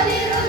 Holy